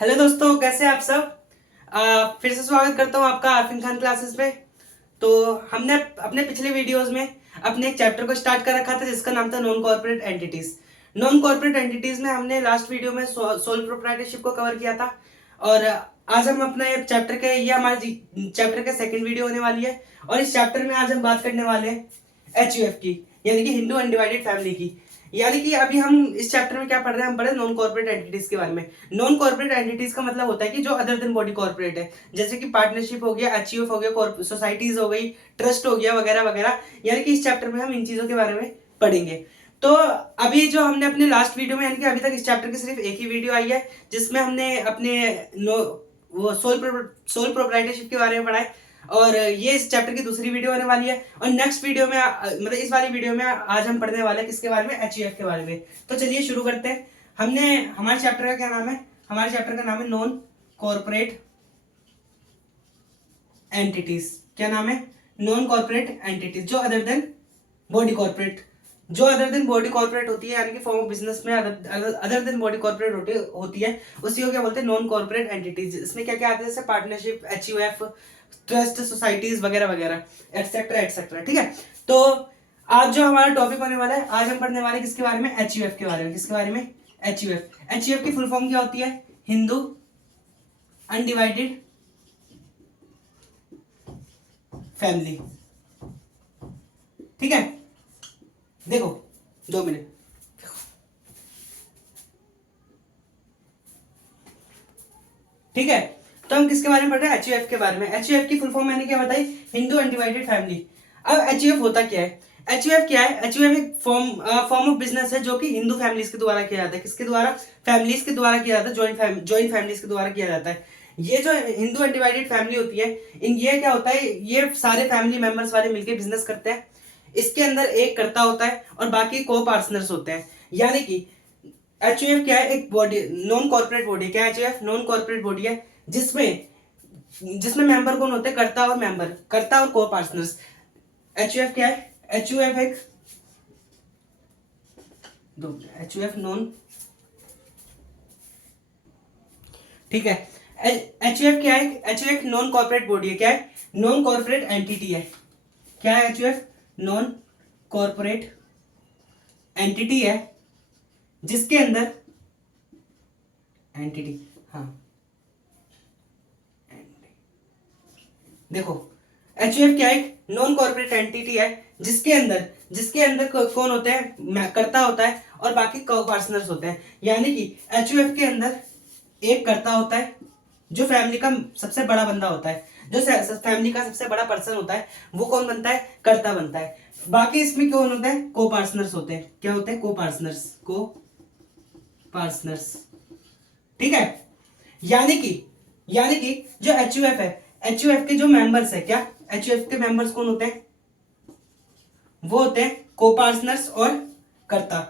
Hello दोस्तों, कैसे हैं आप सब। फिर से स्वागत करता हूं आपका आरफिन खान क्लासेस में। तो हमने अपने पिछले वीडियोस में अपने एक चैप्टर को स्टार्ट कर रखा था जिसका नाम था non corporate entities. Non corporate entities में हमने लास्ट वीडियो में सोल प्रोप्राइटरशिप को कवर किया था। और आज हम अपना ये चैप्टर के ये हमारे चैप्टर का सेकंड वीडियो होने वाली है। और इस चैप्टर में आज हम बात करने वाले हैं HUF की, यानी कि हिंदू अनडिवाइडेड फैमिली की। यानी कि अभी हम इस चैप्टर में क्या पढ़ रहे हैं, हम पढ़ रहे हैं नॉन कॉर्पोरेट एंटिटीज के बारे में। नॉन कॉर्पोरेट एंटिटीज का मतलब होता है कि जो अदर देन बॉडी कॉर्पोरेट है, जैसे कि पार्टनरशिप हो गया, HUF हो गया, सोसाइटीज हो गई, ट्रस्ट हो गया, वगैरह वगैरह। यानी कि इस चैप्टर में हम इन चीजों के बारे में पढ़ेंगे। तो अभी जो हमने अपने लास्ट वीडियो में, यानी कि अभी तक इस चैप्टर की सिर्फ एक ही वीडियो आई है जिसमें हमने अपने वो सोल प्रोप्राइटरशिप के बारे में पढ़ा है। और ये इस चैप्टर की दूसरी वीडियो होने वाली है। और नेक्स्ट वीडियो में मतलब इस वाली वीडियो में आज हम पढ़ने वाले हैं किसके बारे में, HUF के बारे में। तो चलिए शुरू करते हैं। हमारे चैप्टर का क्या नाम है, हमारे चैप्टर का नाम है नॉन कॉर्पोरेट एंटिटीज। क्या नाम है? नॉन कॉर्पोरेट एंटिटीज, जो अदर देन बॉडी कॉर्पोरेट, जो अदर देन बॉडी कॉर्पोरेट होती है, यानी कि फॉर्म ऑफ बिजनेस में अदर देन बॉडी कॉर्पोरेट होती है, उसी को क्या बोलते हैं, नॉन कॉर्पोरेट एंटिटीज। इसमें क्या क्या आता है, जैसे पार्टनरशिप, HUF, ट्रस्ट, सोसाइटीज वगैरह वगैरह, एक्सेट्रा एक्सेट्रा। ठीक है। तो आज जो हमारा टॉपिक होने वाला है, आज हम पढ़ने वाले हैं किसके बारे में, HUF के बारे में। किसके बारे में? HUF की फुल फॉर्म क्या होती है? Hindu undivided family. ठीक है। देखो, 2 मिनट। ठीक है। तो हम किसके बारे में पढ़ रहे हैं? HUF के बारे में। HUF की फुल फॉर्म मैंने क्या बताई? Hindu undivided family. अब HUF होता क्या है? HUF क्या है? HUF एक फॉर्म ऑफ बिजनेस है जो कि हिंदू फैमिलीज के द्वारा किया जाता है। किसके द्वारा? फैमिलीज के द्वारा किया जाता है, जॉइंट फैमिलीज के द्वारा किया जाता है। ये जो हिंदू अनडिवाइडेड फैमिली होती है, इन ये क्या होता है, ये सारे फैमिली मेंबर्स वाले मिलकर बिजनेस करते हैं। इसके अंदर एक कर्ता होता है और बाकी को पार्टनर्स होते हैं। यानी कि HUF क्या है? एक बॉडी, नॉन कॉर्पोरेट बॉडी। क्या है HUF? नॉन कॉर्पोरेट बॉडी है जिसमें जिसमें मेंबर कौन होते हैं? कर्ता और मेंबर, कर्ता और को पार्टनर्स। HUF क्या है? HUF एक दो HUF नॉन, ठीक है। HUF क्या है? HUF नॉन कॉर्पोरेट बॉडी है। क्या है? नॉन कॉर्पोरेट एंटिटी है। क्या है HUF? नॉन कॉर्पोरेट एंटिटी है जिसके अंदर एंटिटी, हाँ, देखो, HUF क्या है? नॉन कॉर्पोरेट एंटिटी है जिसके अंदर कौन होते हैं? कर्ता होता है और बाकी को पार्टनर्स होते हैं। यानी कि HUF के अंदर एक कर्ता होता है जो फैमिली का सबसे बड़ा बंदा होता है, जो फैमिली का सबसे बड़ा पर्सन होता है, वो कौन बनता है? कर्ता बनता है। बाकी इसमें कौन होता है? को पार्टनर्स होते हैं। क्या होते हैं? को पार्टनर्स। ठीक है। यानी कि जो HUF है, HUF के जो मेंबर्स है, क्या HUF के मेंबर्स कौन होते हैं? वो होते हैं को पार्टनर्स और कर्ता।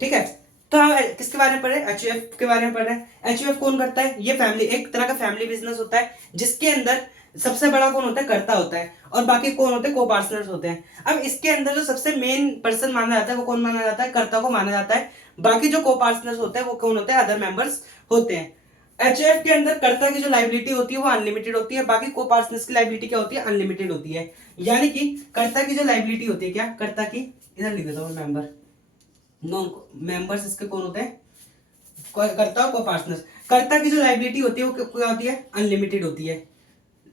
ठीक है। तो हम किसके बारे में पढ़ रहे हैं? HUF के बारे में पढ़ रहे हैं। HUF कौन करता है? ये फैमिली, एक तरह का फैमिली बिजनेस होता है जिसके अंदर सबसे बड़ा कौन होता है? कर्ता होता है और बाकी कौन होते हैं? को पार्टनर्स होते हैं। अब इसके अंदर जो सबसे मेन पर्सन माना जाता है वो कौन माना जाता है? कर्ता को माना जाता है। बाकी जो को पार्टनर्स होते हैं वो कौन होते हैं? अदर मेंबर्स होते हैं। HUF के अंदर कर्ता की जो लाइबिलिटी होती है वो अनलिमिटेड होती है, बाकी को पार्टनर्स की लाइबिलिटी क्या होती है? अनलिमिटेड होती है। यानी कि कर्ता की जो लाइबिलिटी होती है, क्या कर्ता की, इधर लिख देता हूं मेंबर, नॉन मेंबर्स इसके कौन होते हैं? कर्ता और को पार्टनर्स। कर्ता की जो लाइबिलिटी होती है वो क्या होती है? अनलिमिटेड होती है,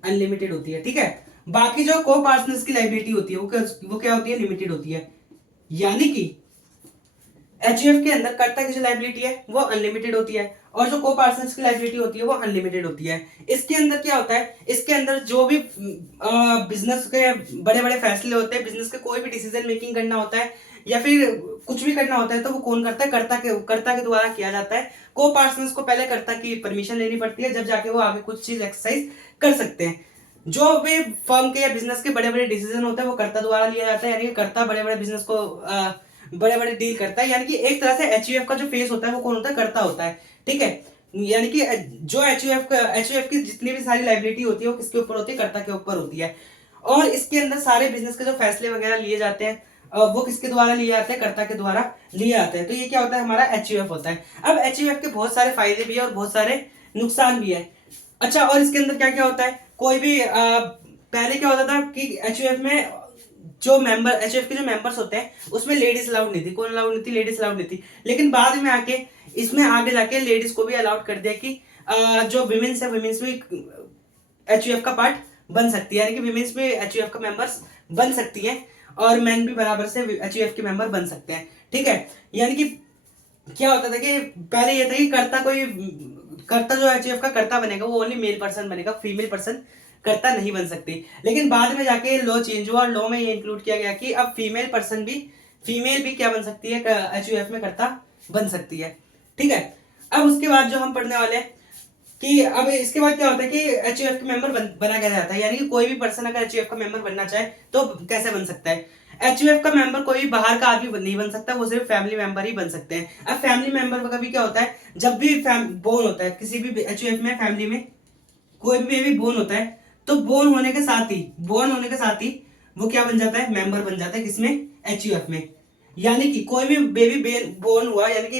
अनलिमिटेड होती है। ठीक है। बाकी जो को पार्टनर्स की लाइबिलिटी होती है वो क्या होती है? लिमिटेड होती है। यानी कि HUF के अंदर कर्ता की जो लाइबिलिटी है वो अनलिमिटेड होती है और जो को पार्टनर्स की लाइबिलिटी होती है वो अनलिमिटेड होती है। इसके अंदर क्या होता है? इसके अंदर जो भी बिजनेस के बड़े बड़े फैसले होते हैं, बिजनेस के कोई भी डिसीजन मेकिंग करना होता है या फिर कुछ भी करना होता है, तो वो कौन करता है? कर्ता के द्वारा किया जाता है। को पार्टनर्स को पहले कर्ता की परमिशन लेनी पड़ती है, जब जाके वो आगे कुछ चीज एक्सरसाइज कर सकते हैं। जो भी फर्म के या बिजनेस के बड़े बड़े डिसीजन होते हैं वो कर्ता द्वारा लिया जाता है, यानी कि कर्ता बड़े बड़े बिजनेस को बड़े बड़े डील करता है। यानी कि एक तरह से HUF का जो फेस होता है वो कौन होता है? कर्ता होता है। ठीक है। यानी कि जो HUF की जितनी भी सारी लाइबिलिटी होती है वो किसके ऊपर होती है? कर्ता के ऊपर होती है। और इसके अंदर सारे बिजनेस के जो फैसले वगैरह लिए जाते हैं वो किसके द्वारा लिए जाते हैं? कर्ता के द्वारा लिए जाते हैं। तो ये क्या होता है? हमारा HUF होता है। अब HUF के बहुत सारे फायदे भी है और बहुत सारे नुकसान भी है। अच्छा, और इसके अंदर क्या क्या होता है, कोई भी पहले क्या होता था कि एचयूएफ में जो मेंबर, एचयूएफ के जो मेंबर्स होते हैं उसमें लेडीज अलाउड नहीं थी, कौन अलाउड नहीं थी, लेडीज अलाउड नहीं थी। लेकिन बाद में आके इसमें आगे जाके लेडीज को भी अलाउड कर दिया कि जो विमेन्स है, विमेन्स भी एचयूएफ का पार्ट बन सकती है, यानी कि विमेन्स भी एचयूएफ का मेंबर्स बन सकती है, और मेन भी बराबर से एचयूएफ के मेंबर बन सकते हैं। ठीक है, यानी कि क्या होता था कि पहले ये था कि कर्ता जो एचयूएफ का कर्ता बनेगा वो ओनली मेल पर्सन बनेगा, फीमेल पर्सन कर्ता नहीं बन सकती। लेकिन बाद में जाके लॉ चेंज हुआ और लॉ में ये इंक्लूड किया गया कि अब फीमेल भी क्या बन सकती है, एचयूएफ में कर्ता बन सकती है। ठीक है, अब उसके बाद जो हम पढ़ने वाले हैं कि अब इसके बाद क्या होता है कि एचयूएफ के मेंबर बना क्या जाता है, यानी कि कोई भी पर्सन अगर एचयूएफ का मेंबर बनना चाहे तो कैसे बन सकता है। एचयूएफ का मेंबर कोई भी बाहर का आदमी नहीं बन सकता, वो सिर्फ फैमिली मेंबर ही बन सकते हैं। अब फैमिली मेंबर का भी क्या होता है, जब भी बोर्न होता है किसी भी एचयूएफ में, फैमिली में कोई भी बेबी बोर्न होता है, तो बोर्न होने के साथ ही वो क्या बन जाता है, मेंबर बन जाता है, किसमें, एचयूएफ में। यानी कि कोई भी बेबी बोर्न हुआ, यानी कि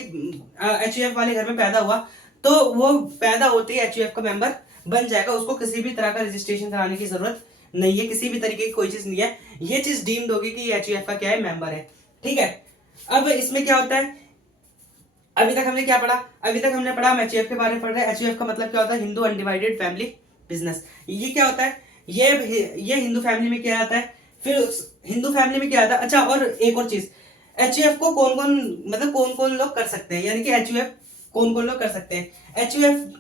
एचयूएफ वाले घर में पैदा हुआ, तो वो पैदा होते ही एचयूएफ का मेंबर बन जाएगा, उसको किसी भी तरह का रजिस्ट्रेशन कराने की जरूरत नहीं है, किसी भी तरीके की कोई चीज नहीं है, ये चीज डीम्ड होगी कि एचयूएफ का क्या है, मेंबर है। ठीक है, अब इसमें क्या होता है, अभी तक हमने क्या पढ़ा, अभी तक हमने पढ़ा, हम एचयूएफ के बारे में पढ़ रहे हैं। एचयूएफ का मतलब क्या होता है, हिंदू अनडिवाइडेड फैमिली बिजनेस। ये क्या होता है, ये हिंदू फैमिली में किया जाता है। फिर हिंदू फैमिली में क्या आता है। अच्छा, और एक और चीज, एचयूएफ को कौन कौन, मतलब कौन कौन लोग कर सकते हैं, यानी कि एचयूएफ कौन कौन लोग कर सकते हैं। एचयूएफ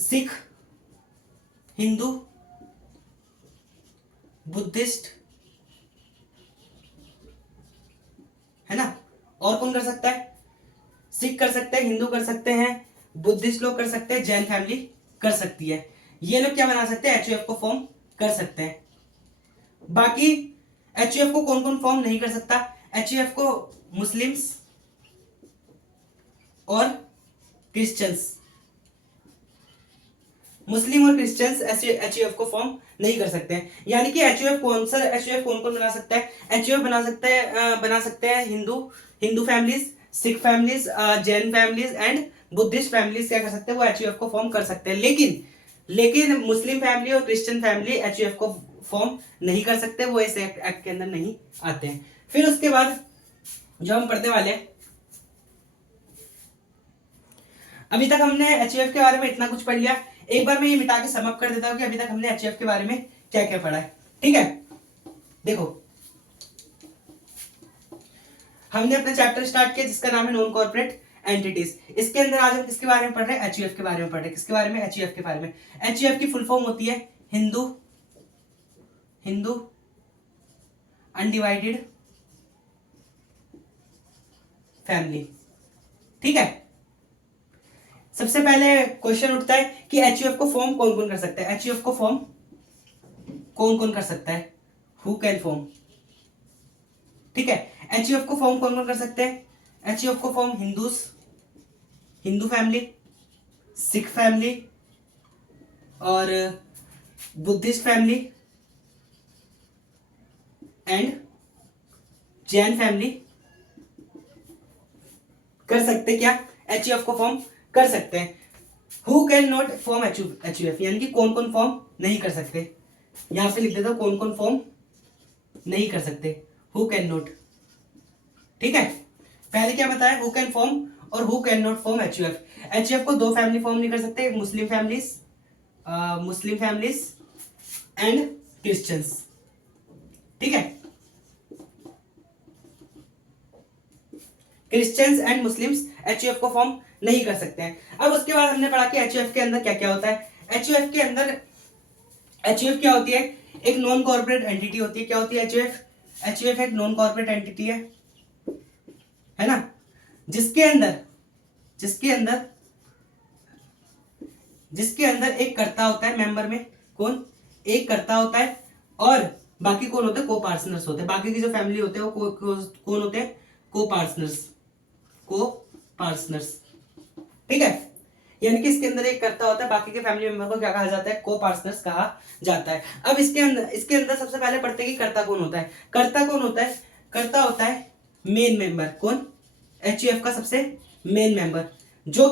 सिख, हिंदू, बुद्धिस्ट, है ना, और कौन कर सकता है, सिख कर सकते हैं, हिंदू कर सकते हैं, बुद्धिस्ट लोग कर सकते हैं, जैन फैमिली कर सकती है। ये लोग क्या बना सकते हैं, एचयूएफ को फॉर्म कर सकते हैं। बाकी एचयूएफ को कौन कौन फॉर्म नहीं कर सकता, एचयूएफ को मुस्लिम्स और क्रिश्चियंस, मुस्लिम और क्रिश्चियंस एचयूएफ को फॉर्म नहीं कर सकते हैं। यानी कि एचयूएफ कौन कौन बना सकता है, एचयूएफ बना सकते हैं Hindu families, Sikh families, Jain families and Buddhist families क्या कर सकते हैं, वो एचयूएफ को फॉर्म कर सकते हैं। लेकिन मुस्लिम फैमिली और क्रिश्चियन फैमिली एचयूएफ को फॉर्म नहीं कर सकते, वो इस एक्ट के अंदर नहीं आते हैं। फिर उसके बाद जो हम पढ़ने वाले हैं, अभी तक हमने एचयूएफ के बारे में इतना कुछ पढ़ लिया। एक बार मैं ये मिटा के समअप कर देता हूं कि अभी तक हमने एचयूएफ के बारे में क्या क्या पढ़ा है। ठीक है, देखो हमने अपना चैप्टर स्टार्ट किया जिसका नाम है नॉन कॉर्पोरेट एंटिटीज। इसके अंदर आज हम किसके बारे में पढ़ रहे हैं, एचयूएफ के बारे में पढ़ रहे हैं। किसके बारे में, एचयूएफ के बारे में। एचयूएफ की फुल फॉर्म होती है हिंदू अनडिवाइडेड फैमिली। ठीक है, सबसे पहले क्वेश्चन उठता है कि एचयूएफ को फॉर्म कौन कौन कर सकता है, एचयूएफ को फॉर्म कौन कौन कर सकता है, हु कैन फॉर्म। ठीक है, एचयूएफ को फॉर्म कौन कौन कर सकते हैं, एचयूएफ को form Hindu family, Sikh family और Buddhist family and Jain family कर सकते, क्या, एचयूएफ को फॉर्म कर सकते हैं। Who can not form HUF, यानी कि कौन कौन फॉर्म नहीं कर सकते। यहां पे लिख देता हूं कौन कौन फॉर्म नहीं कर सकते, हु कैन नॉट। ठीक है, पहले क्या बताया, हु कैन फॉर्म और who can not form HUF. HUF को दो फैमिली फॉर्म नहीं कर सकते, मुस्लिम फैमिलीज एंड क्रिश्चियंस। ठीक है, क्रिश्चियंस एंड मुस्लिम्स एचयूएफ को फॉर्म नहीं कर सकते हैं। अब उसके बाद हमने पढ़ा कि एचयूएफ के अंदर क्या क्या होता है। एचयूएफ के अंदर एचयूएफ क्या होती है, एक नॉन कॉर्पोरेट एंटिटी होती है। क्या होती है एचयूएफ एक नॉन कॉर्पोरेट एंटिटी है ना, जिसके अंदर एक कर्ता होता है, मेंबर में कौन, एक कर्ता होता है और बाकी कौन होते हैं, को पार्टनर्स होते हैं। बाकी की जो फैमिली होते हैं वो कौन होते हैं, को पार्टनर्स। ठीक है, यानी कि इसके अंदर एक कर्ता होता है, बाकी के फैमिली मेंबर को क्या कहा जाता है, को पार्टनर्स कहा जाता है। अब इसके अंदर सबसे पहले पढ़ते हैं कि कर्ता कौन होता है। कर्ता होता है मेन मेंबर। कौन, एचयूएफ का सबसे मेन मेंबर, जो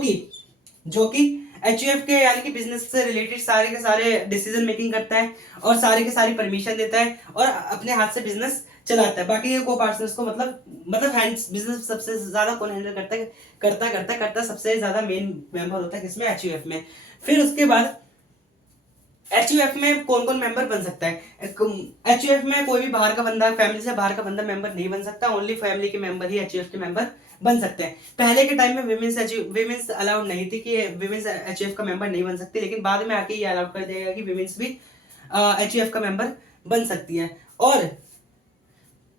कि एचयूएफ के यानी कि बिजनेस से रिलेटेड सारे के सारे डिसीजन मेकिंग करता है और सारे के सारी परमिशन देता है और अपने हाथ से बिजनेस चलाता है। बाकी ये को पार्टनर्स को मतलब हैंड्स बिजनेस सबसे ज्यादा कौन हैंडल करता है सबसे ज्यादा मेन मेंबर होता है किसमें, एचयूएफ में। फिर उसके बाद एचयूएफ में कौन कौन मेंबर बन सकता है? एचयूएफ में कोई भी बाहर का बंदा, फैमिली से बाहर का बंदा मेंबर नहीं बन सकता, ओनली फैमिली के मेंबर ही एचयूएफ के मेंबर बन सकते हैं। पहले के टाइम में विमेंस अलाउड नहीं थी कि विमेंस एचयूएफ का मेंबर नहीं बन सकती, लेकिन बाद में आके ये अलाउड कर दिया गया कि विमेंस भी एचयूएफ का मेंबर बन सकती है। और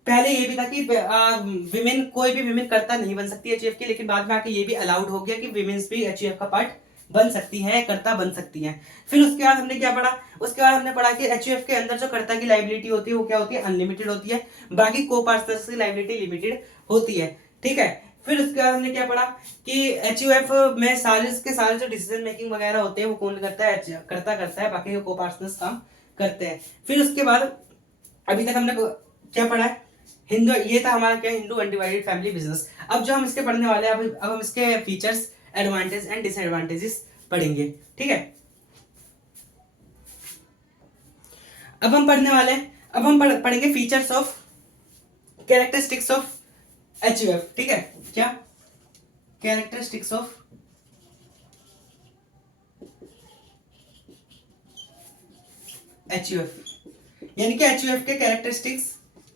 पहले ये भी था कि विमेन, कोई भी विमेन कर्ता नहीं बन सकती एचयूएफ की, लेकिन बाद में आके ये भी अलाउड हो गया कि विमेन्स भी एचयूएफ का पार्ट बन सकती हैं, कर्ता बन सकती हैं। फिर उसके बाद हमने क्या पढ़ा? उसके बाद हमने पढ़ा कि एचयूएफ के अंदर जो कर्ता की लायबिलिटी होती है वो क्या होती है? अनलिमिटेड होती है। बाकी को पार्टनर्स की लायबिलिटी लिमिटेड होती है। ठीक है। फिर उसके बाद हमने क्या पढ़ा कि एचयूएफ में सारे के सारे जो डिसीजन मेकिंग वगैरह होते हैं वो कौन करता है? कर्ता करता है, बाकी को पार्टनर्स काम करते हैं। फिर उसके बाद अभी तक हमने क्या पढ़ा है? हिंदू, ये था हमारा क्या, हिंदू अनडिवाइडेड फैमिली बिजनेस। अब जो हम इसके पढ़ने वाले हैं, अब हम इसके फीचर्स, एडवांटेज एंड डिसएडवांटेजेस पढ़ेंगे। ठीक है। अब हम पढ़ने वाले हैं, अब हम पढ़ेंगे features of, characteristics of HUF. ठीक है, क्या कैरेक्टरिस्टिक्स ऑफ एचयूएफ, यानी कि एचयूएफ के कैरेक्टरिस्टिक्स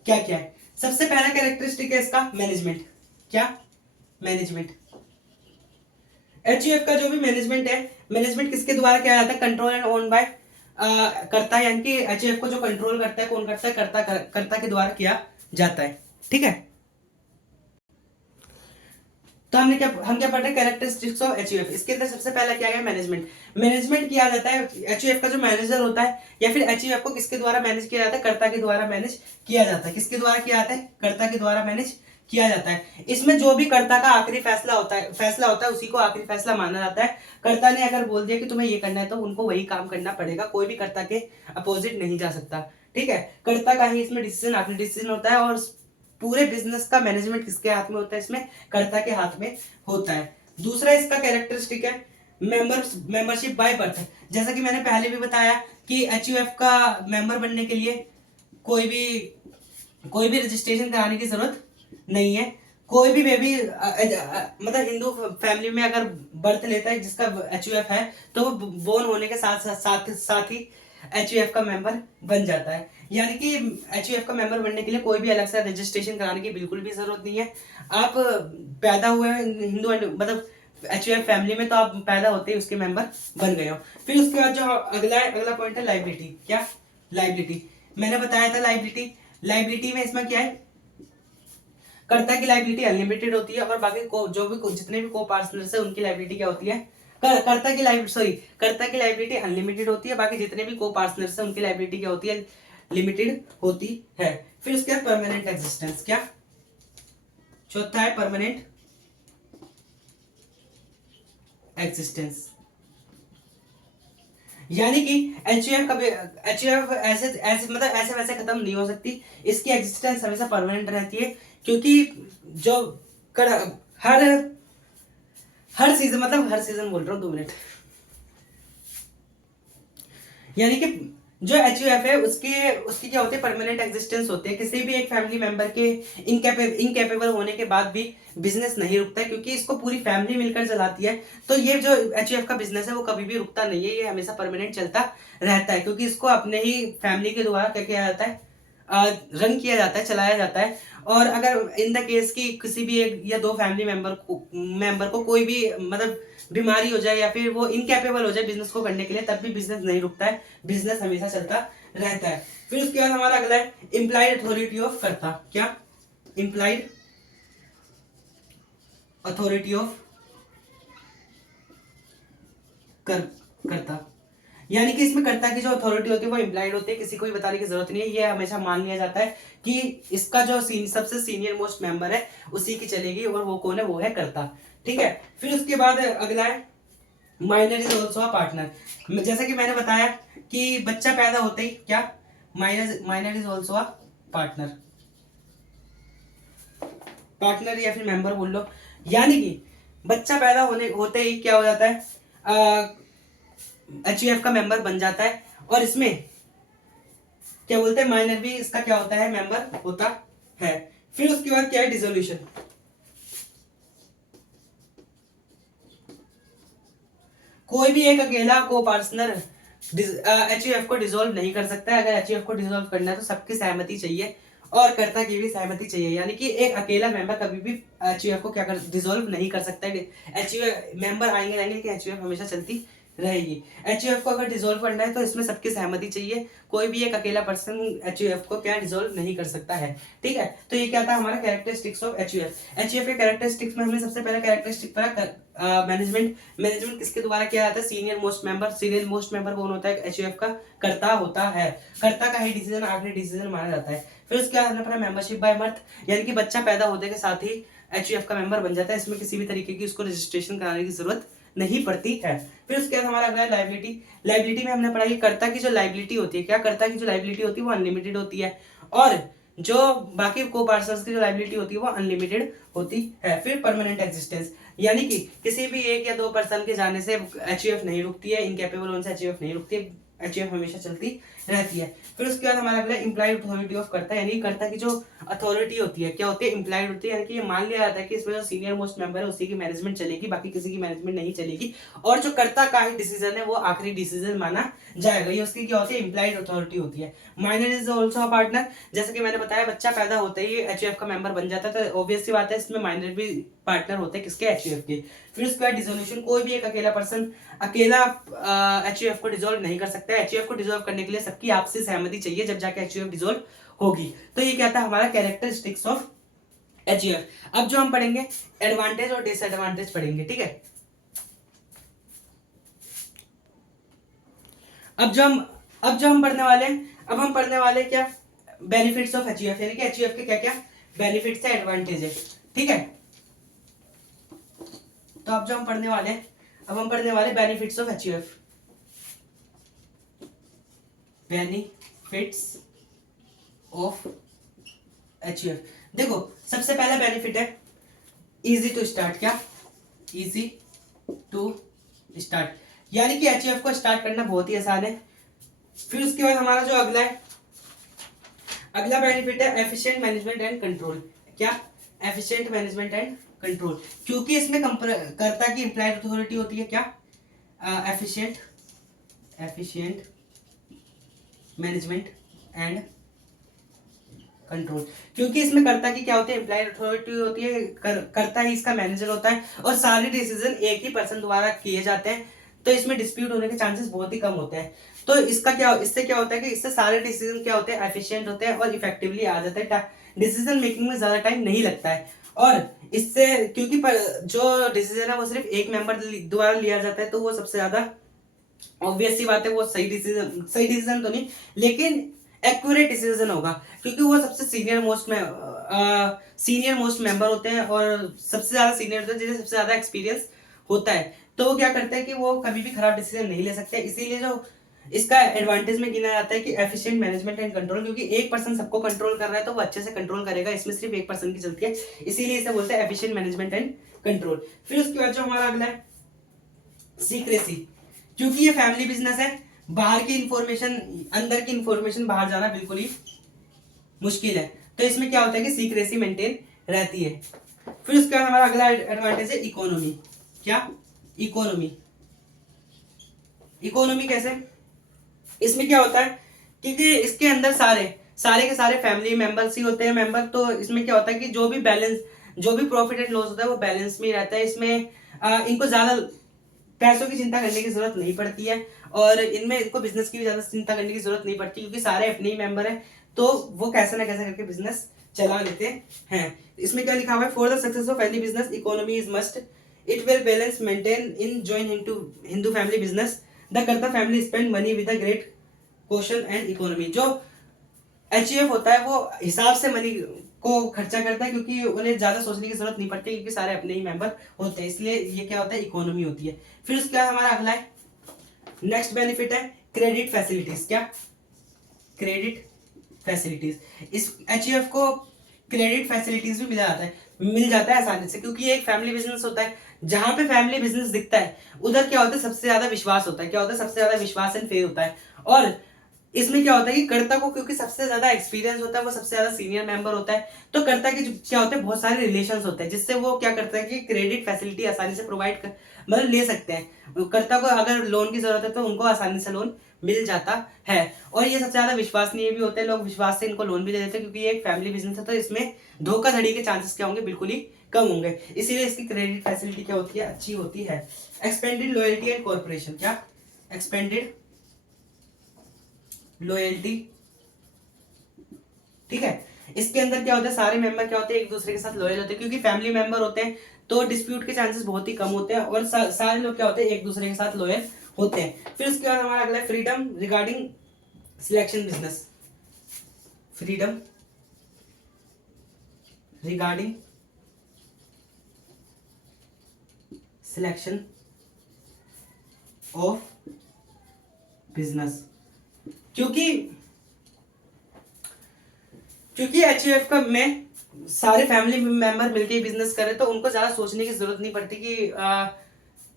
क्या क्या है। सबसे पहला कैरेक्टरिस्टिक है इसका मैनेजमेंट। क्या? मैनेजमेंट। एचयूएफ का जो भी मैनेजमेंट है, मैनेजमेंट किसके द्वारा किया जाता है? कंट्रोल एंड ओन बाय करता है, यानी कि एचयूएफ को जो कंट्रोल करता है कौन करता है? कर्ता के द्वारा किया जाता है। ठीक है। तो हम क्या पढ़ रहे हैं? Characteristics of HUF. इसके अंदर सबसे पहला क्या है? मैनेजमेंट। मैनेजमेंट किया जाता है, एचयूएफ का जो मैनेजर होता है या फिर एचयूएफ को किसके द्वारा मैनेज किया जाता है? कर्ता के द्वारा मैनेज किया जाता है। किसके द्वारा किया जाता है? कर्ता के द्वारा मैनेज किया जाता है। इसमें जो भी कर्ता का आखिरी फैसला होता है उसी को आखिरी फैसला माना जाता है। कर्ता ने अगर बोल दिया कि तुम्हें ये करना है तो उनको वही काम करना पड़ेगा, कोई भी कर्ता के अपोजिट नहीं जा सकता। ठीक है। कर्ता का ही इसमें डिसीजन, आखिरी डिसीजन होता है और पूरे बिजनेस का मैनेजमेंट किसके हाथ में होता है? इसमें कर्ता के हाथ में होता है। दूसरा इसका कैरेक्टरिस्टिक है मेंबरशिप बाय बर्थ। जैसा कि मैंने पहले भी बताया कि एचयूएफ का मेंबर बनने के लिए कोई भी रजिस्ट्रेशन कराने की जरूरत नहीं है। कोई भी बेबी मतलब हिंदू फैमिली में अगर बर्थ लेता है जिसका एचयूएफ है, तो वो बोर्न होने के साथ ही एचयूएफ का मेंबर बन जाता है। यानी कि एचयूएफ का मेंबर बनने के लिए कोई भी अलग से रजिस्ट्रेशन कराने की बिल्कुल भी जरूरत नहीं है। आप पैदा हुए हिंदू मतलब एचयूएफ फैमिली में, तो आप पैदा होते ही उसके मेंबर बन गए हो। फिर उसके बाद जो अगला पॉइंट है लाइबिलिटी। क्या? लाइबिलिटी। मैंने बताया था लाइबिलिटी में इसमें क्या है? कर्ता की लाइबिलिटी अनलिमिटेड होती है और बाकी जितने भी को पार्टनर्स है उनकी लाइबिलिटी क्या होती है? कर्ता की लाइबिलिटी अनलिमिटेड होती है, बाकी जितने भी को पार्टनर्स है उनकी लाइबिलिटी क्या होती है? लिमिटेड होती है। फिर उसके बाद परमानेंट एग्जिस्टेंस। क्या? चौथा है परमानेंट एग्जिस्टेंस, यानी कि एचयूएफ ऐसे वैसे खत्म नहीं हो सकती, इसकी एग्जिस्टेंस हमेशा परमानेंट रहती है। क्योंकि जो हर सीजन बोल रहा हूँ, 2 मिनट, यानी कि जो एचयूएफ है उसकी क्या होती है? परमानेंट एग्जिस्टेंस होती है। किसी भी एक फैमिली मेंबर के इनकेपेबल होने के बाद भी बिजनेस नहीं रुकता है, क्योंकि इसको पूरी फैमिली मिलकर चलाती है। तो ये जो एचयूएफ का बिजनेस है वो कभी भी रुकता नहीं है, ये हमेशा परमानेंट चलता रहता है, क्योंकि इसको अपने ही फैमिली के द्वारा क्या किया जाता है? रन किया जाता है, चलाया जाता है। और अगर इन द केस की किसी भी एक या 2 फैमिली मेंबर को कोई भी मतलब बीमारी हो जाए या फिर वो इनकैपेबल हो जाए बिजनेस को करने के लिए, तब भी बिजनेस नहीं रुकता है, बिजनेस हमेशा चलता रहता है। फिर उसके बाद हमारा अगला है इम्प्लाइड अथॉरिटी ऑफ कर्ता। क्या? इम्प्लाइड अथॉरिटी ऑफ कर्ता, यानी कि इसमें कर्ता की जो अथॉरिटी होती है वो इम्प्लाइड होती है, किसी को भी बताने की जरूरत नहीं है। ये हमेशा मान लिया जाता है कि इसका जो सबसे सीनियर मोस्ट मेंबर है उसी की चलेगी, और वो कौन है? वो है कर्ता। ठीक है। फिर उसके बाद अगला है minor is also a partner. जैसा कि मैंने बताया कि बच्चा पैदा होते ही क्या? Minor is also a partner या फिर मेंबर बोल लो। यानी कि बच्चा पैदा होते ही क्या हो जाता है? HUF का मेंबर बन जाता है। और इसमें क्या बोलते हैं, माइनर भी इसका क्या होता है, मेंबर होता है। फिर उसके बाद क्या है, डिसोल्यूशन। कोई भी एक अकेला को पार्टनर HUF को डिसॉल्व नहीं कर सकता है। अगर HUF को डिसॉल्व करना है तो सबकी सहमति चाहिए और कर्ता की भी सहमति चाहिए, यानी कि एक अकेला मेंबर कभी भी HUF को क्या कर डिसॉल्व नहीं कर सकता है। HUF मेंबर आएंगे रहेंगे लेकिन HUF हमेशा चलती रहेगी। HUF को अगर डिसॉल्व करना है तो इसमें सबकी सहमति चाहिए, कोई भी एक अकेला पर्सन HUF को क्या डिसॉल्व नहीं कर सकता है। ठीक है, तो ये क्या था हमारा कैरेक्टरिस्टिक्स ऑफ HUF। HUF के कैरेक्टरिस्टिक्स में हमने सबसे पहले कैरेक्टरिस्टिक पढ़ा मैनेजमेंट। मैनेजमेंट किसके द्वारा किया जाता है, senior most member. Senior most member कौन होता है, HUF का कर्ता होता है। कर्ता का ही डिसीजन आखिरी डिसीजन माना जाता है। फिर उसके बाद हमने पढ़ा मेंबरशिप बाय बर्थ, यानी कि बच्चा पैदा होने के साथ ही HUF का मेंबर बन जाता है। इसमें किसी भी तरीके की उसको रजिस्ट्रेशन कराने की जरूरत नहीं पड़ती है। फिर उसके बाद हमारा अगला है लाइबिलिटी। लाइबिलिटी में हमने पढ़ा कि कर्ता की जो लाइबिलिटी होती है, क्या कर्ता की जो लाइबिलिटी होती है वो अनलिमिटेड होती है, और जो बाकी को पार्टनर्स की जो लाइबिलिटी होती है वो अनलिमिटेड होती है। फिर परमानेंट एग्जिस्टेंस, यानी कि किसी भी एक या दो पर्सन के जाने से HUF नहीं रुकती है, इनकेपेबल होने से HUF नहीं रुकती है, HUF हमेशा चलती रहती है। फिर उसके बाद हमारा अगला इम्प्लाइड अथॉरिटी ऑफ कर्ता, यानी कर्ता की जो अथॉरिटी होती है क्या होती है, इम्प्लाइड होती है, यानी कि ये मान लिया जाता है कि इसमें जो सीनियर मोस्ट मेंबर है उसी की मैनेजमेंट चलेगी, बाकी किसी की मैनेजमेंट नहीं चलेगी, और जो कर्ता का ही डिसीजन है वो आखिरी डिसीजन माना जाएगा। ये उसकी क्या होती है, इम्प्लाइड अथॉरिटी होती है। Minor is also a partner, जैसे कि मैंने बताया बच्चा पैदा होते ही HUF का मेंबर बन जाता है, तो ऑब्वियस सी बात है इसमें माइनर भी पार्टनर होते हैं किसके, HUF के। फिर उसके बाद डिसोल्यूशन, कोई भी एक अकेला पर्सन अकेला HUF को डिसॉल्व नहीं कर सकता है। HUF को डिसॉल्व करने के लिए सबकी आपसी सहमति चाहिए, जब जाके HUF डिसॉल्व होगी। तो ये क्या था हमारा कैरेक्टरिस्टिक्स ऑफ HUF। अब जो हम पढ़ेंगे एडवांटेज और डिसएडवांटेज पढ़ेंगे, ठीक है। अब जो हम पढ़ने वाले हैं, अब हम पढ़ने वाले क्या, बेनिफिट्स ऑफ HUF, यानी कि HUF के क्या क्या बेनिफिट्स है, एडवांटेज है, ठीक है। तो अब जो हम पढ़ने वाले हैं, अब हम पढ़ने वाले benefits of HUF। Benefits of HUF, देखो सबसे पहला बेनिफिट है इजी टू स्टार्ट। क्या, इजी टू स्टार्ट, यानी कि HUF को स्टार्ट करना बहुत ही आसान है। फिर उसके बाद हमारा जो अगला है, अगला बेनिफिट है एफिशिएंट मैनेजमेंट एंड कंट्रोल। क्या, एफिशिएंट मैनेजमेंट एंड कंट्रोल, क्योंकि इसमें कर्ता की इम्प्लाइड अथॉरिटी होती है। क्या, एफिशिएंट मैनेजमेंट एंड कंट्रोल, क्योंकि इसमें कर्ता की क्या होती है, इम्प्लाइड अथॉरिटी होती है, कर्ता ही इसका मैनेजर होता है, और सारे डिसीजन एक ही पर्सन द्वारा किए जाते हैं, तो इसमें डिस्प्यूट होने के चांसेस बहुत ही कम होते हैं। तो इसका क्या, इससे क्या होता है कि इससे सारे डिसीजन क्या होते हैं, एफिशिएंट होते हैं और इफेक्टिवली आ जाते हैं, डिसीजन मेकिंग में ज्यादा टाइम नहीं लगता है। और इससे क्योंकि जो डिसीजन है वो सिर्फ एक मेंबर द्वारा लिया जाता है, तो वो सबसे ज्यादा ऑब्वियस सी बात है वो सही डिसीजन तो नहीं, लेकिन एक्यूरेट डिसीजन होगा, क्योंकि वो सबसे सीनियर मोस्ट मेंबर होते हैं और सबसे ज्यादा सीनियर होते हैं, जिन्हें सबसे ज्यादा एक्सपीरियंस होता है। तो वो क्या करते हैं कि वो कभी भी खराब डिसीजन नहीं ले सकते। इसीलिए जो इसका एडवांटेज में गिना जाता है कि एफिशिएंट मैनेजमेंट एंड कंट्रोल, क्योंकि एक पर्सन सबको कंट्रोल कर रहा है तो वो अच्छे से कंट्रोल करेगा, इसमें सिर्फ एक पर्सन की चलती है, इसीलिए इसे बोलते हैं एफिशिएंट मैनेजमेंट एंड कंट्रोल। फिर उसके बाद जो हमारा अगला है सीक्रेसी, क्योंकि ये फैमिली बिजनेस है, बाहर की इंफॉर्मेशन, अंदर की इंफॉर्मेशन बाहर जाना बिल्कुल ही मुश्किल है, तो इसमें क्या होता है कि सीक्रेसी मेंटेन रहती है। फिर उसके बाद हमारा अगला एडवांटेज है इकोनॉमी। क्या, इकोनॉमी, इकोनॉमी कैसे, इसमें क्या होता है, क्योंकि इसके अंदर सारे के सारे फैमिली मेंबर्स ही होते हैं मेंबर, तो इसमें क्या होता है कि जो भी प्रॉफिट एंड लॉस होता है वो बैलेंस में ही रहता है। इसमें इनको ज्यादा पैसों की चिंता करने की जरूरत नहीं पड़ती है, और इनमें इनको बिजनेस की भी ज्यादा चिंता करने की जरूरत नहीं पड़ती, क्योंकि सारे अपने ही मेंबर हैं, तो वो कैसे ना कैसे करके बिजनेस चला लेते हैं। इसमें क्या लिखा हुआ है, for the success of any business economy is must, it will balance maintain in join Hindu family business, the karta family spend money with a great question and economy. जो HUF होता है वो हिसाब से मनी को खर्चा करता है, क्योंकि उन्हें ज्यादा सोचने की जरूरत नहीं पड़ती, क्योंकि सारे अपने ही मेंबर होते हैं, इसलिए ये क्या होता है, इकोनॉमी होती है। फिर उसके बाद हमारा अगला है, नेक्स्ट बेनिफिट है क्रेडिट फैसिलिटीज। क्या, क्रेडिट फैसिलिटीज, इस HUF को क्रेडिट फैसिलिटीज भी मिल जाता है आसानी से, क्योंकि ये एक फैमिली बिजनेस होता है, जहां पे फैमिली बिजनेस दिखता है उधर क्या होता है, सबसे ज्यादा विश्वास होता है। क्या होता है, सबसे ज्यादा विश्वास एंड फेथ होता है। और इसमें क्या होता है कि कर्ता को क्योंकि सबसे ज्यादा एक्सपीरियंस होता है, वो सबसे ज्यादा सीनियर मेंबर होता है, तो कर्ता के क्या होते हैं, बहुत सारे रिलेशंस होते हैं, जिससे वो क्या करता है कि क्रेडिट फैसिलिटी आसानी से प्रोवाइड कर, मतलब ले सकते हैं। कर्ता को अगर लोन की जरूरत है तो उनको आसानी से लोन मिल जाता है। और ये सबसे ज्यादा विश्वसनीय भी होते हैं, लोग विश्वास से इनको लोन भी दे देते हैं, क्योंकि ये एक फैमिली बिजनेस है, तो इसमें धोखाधड़ी के चांसेस क्या होंगे, बिल्कुल ही कम होंगे। इसीलिए इसकी क्रेडिट फैसिलिटी क्या होती है, अच्छी होती है। एक्सपेंडेड लॉयल्टी एंड कॉर्पोरेशन, क्या एक्सपेंडेड लॉयल्टी, ठीक है। इसके अंदर क्या होता है, सारे मेंबर क्या होते हैं, एक दूसरे के साथ लॉयल होते हैं, क्योंकि फैमिली मेंबर होते हैं तो डिस्प्यूट के चांसेस बहुत ही कम होते हैं, और सारे लोग क्या होते हैं, एक दूसरे के साथ लॉयल होते हैं। फिर उसके बाद हमारा अगला है freedom regarding selection business. Freedom regarding selection of business. क्योंकि एचयूएफ का में सारे फैमिली मेंबर मिलके बिजनेस करें, तो उनको ज्यादा सोचने की जरूरत नहीं पड़ती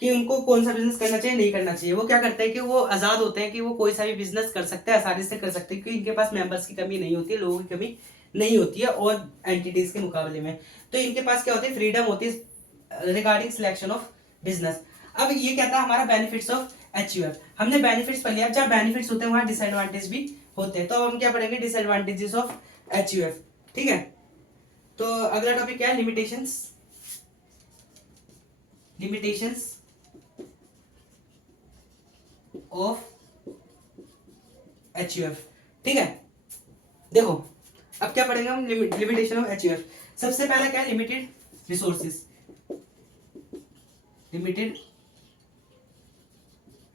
कि उनको कौन सा बिजनेस करना चाहिए, नहीं करना चाहिए। वो क्या करते हैं कि वो आजाद होते हैं कि वो कोई सा भी बिजनेस कर सकते हैं, आसानी से कर सकते हैं, क्योंकि इनके पास मेंबर्स की कमी नहीं होती है, लोगों की कमी नहीं होती है और एंटिटीज के मुकाबले में। तो इनके पास क्या होती है, फ्रीडम होती है रिगार्डिंग सिलेक्शन ऑफ बिजनेस। अब ये कहता है हमारा बेनिफिट्स ऑफ एचयूएफ। हमने बेनिफिट्स पढ़ लिया, जब बेनिफिट्स होते हैं वहां डिसएडवांटेज भी होते हैं, तो अब हम क्या पढ़ेंगे, डिसएडवांटेजेस ऑफ एचयूएफ, ठीक है। तो अगला टॉपिक क्या है, लिमिटेशंस। लिमिटेशंस ऑफ एचयूएफ, ठीक है। देखो अब क्या पढ़ेंगे हम, लिमिटेशन ऑफ एचयूएफ। सबसे पहला क्या है, लिमिटेड रिसोर्सेज। लिमिटेड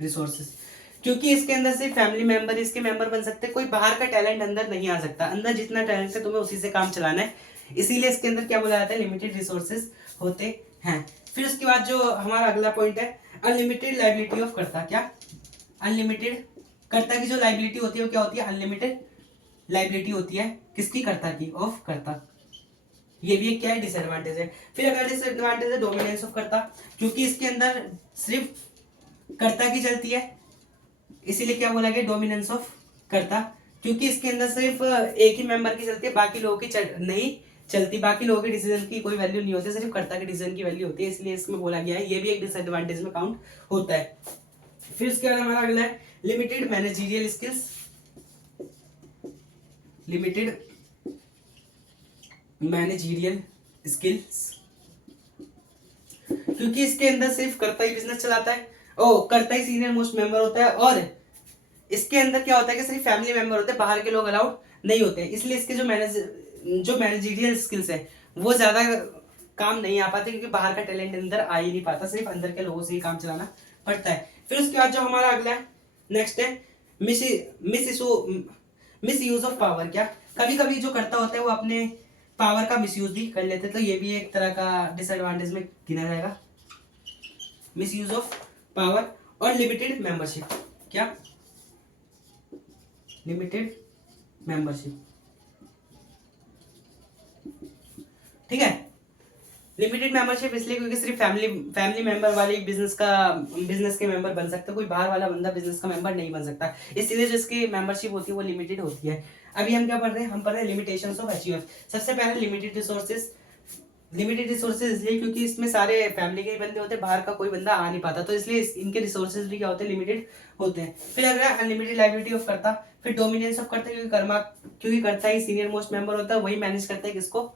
रिसोर्सेज, क्योंकि इसके अंदर से फैमिली मेंबर इसके मेंबर बन सकते हैं, कोई बाहर का टैलेंट अंदर नहीं आ सकता। अंदर जितना टैलेंट है तुम्हें उसी से काम चलाना है, इसीलिए इसके अंदर क्या बोला जाता है, लिमिटेड रिसोर्सेज होते हैं। फिर उसके बाद जो हमारा अगला पॉइंट है, अनलिमिटेड लाइबिलिटी ऑफ कर्ता। क्या अनलिमिटेड, कर्ता की जो लाइबिलिटी होती है वो क्या होती है, अनलिमिटेड लाइबिलिटी होती है, किसकी, कर्ता की, ऑफ कर्ता। ये भी एक क्या है, डिसएडवांटेज है। फिर अगला डिसएडवांटेज है डोमिनेंस ऑफ कर्ता, क्योंकि इसके अंदर सिर्फ कर्ता की चलती है, इसीलिए क्या बोला गया, डोमिनेंस ऑफ कर्ता। क्योंकि इसके अंदर सिर्फ एक ही मेंबर की चलती है, बाकी लोगों की नहीं चलती, बाकी लोगों के डिसीजन की कोई वैल्यू नहीं होती, सिर्फ कर्ता के डिसीजन की वैल्यू होती है, इसलिए इसमें बोला गया है, ये भी एक डिसएडवांटेज में काउंट होता है। फिर उसके बाद हमारा अगला है limited managerial skills. Limited managerial skills, क्योंकि इसके अंदर सिर्फ कर्ता ही बिजनेस चलाता है, ओ कर्ता ही सीनियर मोस्ट मेंबर होता है, और इसके अंदर क्या होता है कि सिर्फ फैमिली मेंबर होते हैं, बाहर के लोग अलाउड नहीं होते, इसलिए इसके जो मैनेजरियल स्किल्स है वो ज्यादा काम नहीं आ पाते, क्योंकि बाहर का टैलेंट अंदर आ ही नहीं पाता, सिर्फ अंदर के लोगों से ही काम चलाना पड़ता है। फिर उसके बाद जो हमारा अगला है, नेक्स्ट है मिस यूज ऑफ पावर। क्या कभी कभी जो करता होता है वो अपने पावर का मिसयूज भी कर लेते हैं, तो ये भी एक तरह का डिसएडवांटेज में गिना जाएगा, मिसयूज ऑफ पावर। और लिमिटेड मेंबरशिप, क्या लिमिटेड मेंबरशिप, ठीक है। लिमिटेड मेंबरशिप इसलिए क्योंकि सिर्फ फैमिली मेंबर वाले बिजनेस के मेंबर बन सकते, कोई बाहर वाला बंदा बिजनेस का मेंबर नहीं बन सकता, इसलिए जो इसकी मेंबरशिप होती है वो लिमिटेड होती है। अभी हम क्या पढ़ रहे हैं, हम पढ़ रहे हैं लिमिटेशंस ऑफ एचयूएफ। सबसे पहले लिमिटेड रिसोर्सेज। लिमिटेड रिसोर्सेज इसलिए क्योंकि इसमें सारे फैमिली के ही बंदे होते हैं, बाहर का कोई बंदा आ नहीं पाता, तो इसलिए इनके रिसोर्सेज भी क्या होते हैं, लिमिटेड होते हैं। फिर अगला अनलिमिटेड लाइबिलिटी ऑफ कर्ता। फिर डोमिनेंस ऑफ कर्ता, क्योंकि कर्ता ही सीनियर मोस्ट मेंबर होता है, वही मैनेज करता है किसको,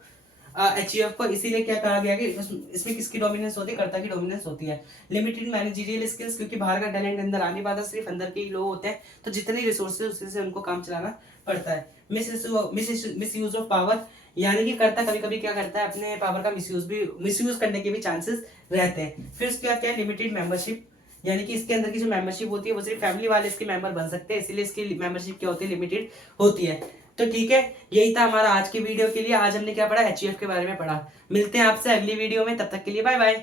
एचयूएफ को, इसीलिए क्या कहा गया कि इसमें किसकी डोमिनेंस होती है, कर्ता की डोमिनेंस होती है। लिमिटेड मैनेजरियल स्किल्स, क्योंकि बाहर का टैलेंट अंदर आ नहीं पाता, सिर्फ अंदर के ही लोग होते हैं, तो जितने रिसोर्सेज उसी से उनको काम चलाना पड़ता है। मिस यूज ऑफ पावर, यानी कि कर्ता कभी कभी क्या करता है, अपने पावर का मिसयूज करने के भी चांसेस रहते हैं। फिर उसके बाद क्या है, लिमिटेड मेंबरशिप, यानी कि इसके अंदर की जो मेंबरशिप होती है वो सिर्फ फैमिली वाले इसके मेंबर बन सकते हैं, इसीलिए इसकी मेंबरशिप क्या होती है, लिमिटेड होती है। तो ठीक है, यही था हमारा आज की वीडियो के लिए। आज हमने क्या पढ़ा, एचयूएफ के बारे में पढ़ा। मिलते हैं आपसे अगली वीडियो में, तब तक के लिए बाय बाय।